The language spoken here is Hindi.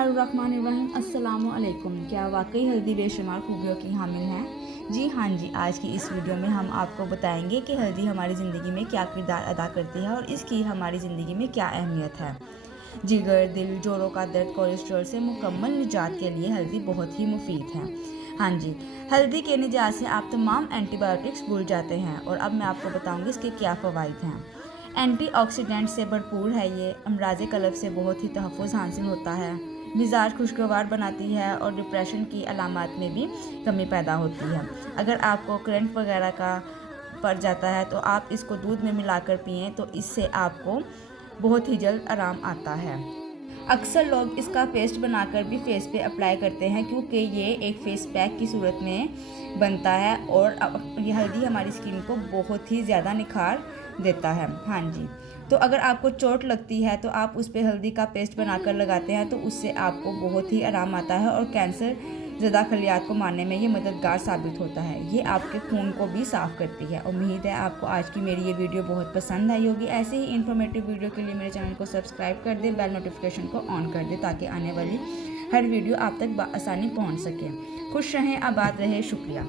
बिस्मिल्लाहिर्रहमानिर्रहीम। अस्सलामु अलैकुम। क्या वाकई हल्दी बेशुमार खूबियों की हामिल है? जी हाँ जी, आज की इस वीडियो में हम आपको बताएंगे कि हल्दी हमारी ज़िंदगी में क्या किरदार अदा करती है और इसकी हमारी ज़िंदगी में क्या अहमियत है। जिगर, दिल, जोड़ों का दर्द, कोलेस्ट्रॉल से मुकम्मल निजात के लिए हल्दी बहुत ही मुफीद है। हाँ जी, हल्दी के निजात से आप तमाम एंटीबायोटिक्स भूल जाते हैं और अब मैं आपको बताऊंगी इसके क्या फ़वाइद हैं। एंटीऑक्सीडेंट से भरपूर है ये, अमराज़ कल्ब से बहुत ही तहफ़्फ़ुज़ हासिल होता है, मिजाज खुशगवार बनाती है और डिप्रेशन की अलामात में भी कमी पैदा होती है। अगर आपको करंट वगैरह का पड़ जाता है तो आप इसको दूध में मिलाकर पिएं तो इससे आपको बहुत ही जल्द आराम आता है। अक्सर लोग इसका पेस्ट बनाकर भी फेस पे अप्लाई करते हैं क्योंकि ये एक फेस पैक की सूरत में बनता है और ये हल्दी हमारी स्किन को बहुत ही ज़्यादा निखार देता है। हाँ जी, तो अगर आपको चोट लगती है तो आप उस पर हल्दी का पेस्ट बनाकर लगाते हैं तो उससे आपको बहुत ही आराम आता है और कैंसर ज़्यादा खलियात को मारने में ये मददगार साबित होता है। ये आपके खून को भी साफ़ करती है। उम्मीद है आपको आज की मेरी ये वीडियो बहुत पसंद आई होगी। ऐसे ही इन्फॉर्मेटिव वीडियो के लिए मेरे चैनल को सब्सक्राइब कर दें, बेल नोटिफिकेशन को ऑन कर दें ताकि आने वाली हर वीडियो आप तक आसानी पहुंच सके। खुश रहें, आबाद रहें। शुक्रिया।